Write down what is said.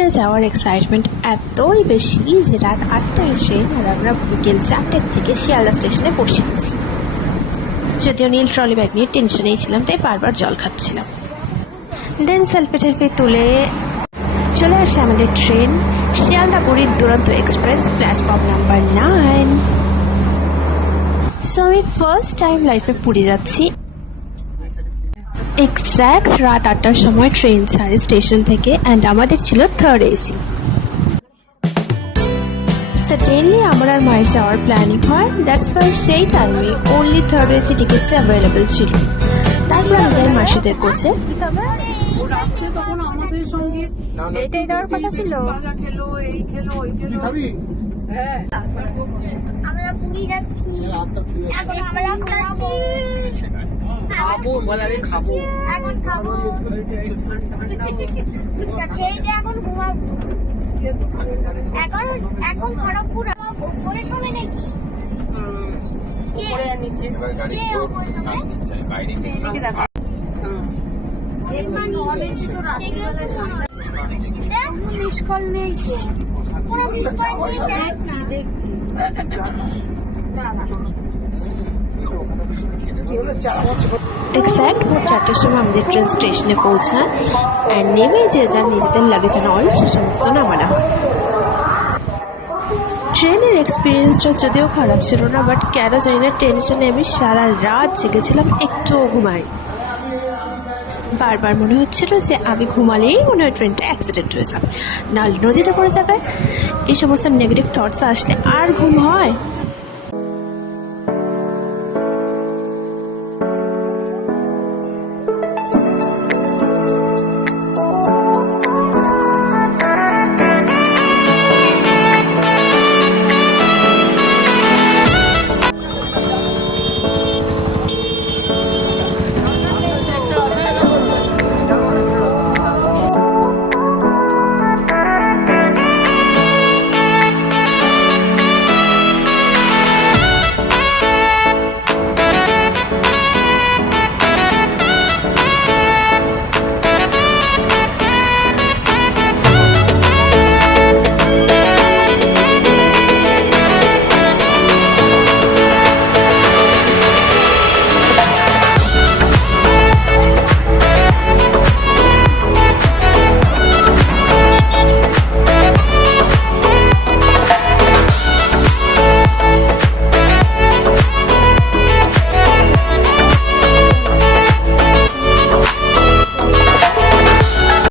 ঘুরতে যাওয়ার এক্সাইটমেন্ট এতই বেশি যে রাত 8টায় ট্রেন আর আমরা বিকেল 4টের থেকে শিয়ালদা স্টেশনে বসে আছি। যদিও নীল ট্রলি ব্যাগ নিয়ে টেনশনেই ছিলাম, তাই বারবার জল খাচ্ছিলাম। দেন সেলফি তুলে চলে আসে আমাদের ট্রেন, শিয়ালদা পুরীর দুরন্ত এক্সপ্রেস, প্ল্যাটফর্ম নাম্বার 9। সো আমি ফার্স্ট টাইম লাইফে পুরী যাচ্ছি। এক্স্যাক্ট রাত 8টার সময় ট্রেন ছাড়ে স্টেশন থেকে, অ্যান্ড আমাদের ছিল থার্ড এসি। সাডেনলি আমার আর মায়ের যাওয়ার প্ল্যানিং হয়, দ্যাটস ওয়াই সেই টাইমে only third AC tickets available ছিল। তারপর আমি যাই মাসিদের কোচে। এটাই দেওয়ার কথা ছিল। আমরা পুরী যাচ্ছি, এখন আমরা খাবো বলারে খাবো, এখন খাবো, খেয়ে এখন ঘুমাবো। এখন খড়গপুর ওপরে সময় নাকি উপরে আর নিচে কে ওপরে সময় এদিকে দেখো। মিস কল নেই তো, কোনো মিস কল নেই, দেখছি এক্স্যাক্ট ভোর 4টের সময় আমাদের ট্রেন স্টেশনে পৌঁছায়, অ্যান্ড নেমে যে যার নিজেদের লাগেজ অল সে সমস্ত নামানো হয়। ট্রেনের এক্সপিরিয়েন্সটা যদিও খারাপ ছিল না, বাট কেন জানি না টেনশনে আমি সারা রাত জেগেছিলাম, একটুও ঘুমাই। বারবার মনে হচ্ছিল যে আমি ঘুমালেই মনে হয় ট্রেনটা অ্যাক্সিডেন্ট হয়ে যাবে, নাহলে নদীতে পড়ে যাবে। এই সমস্ত নেগেটিভ থটস আসলে আর ঘুম হয়?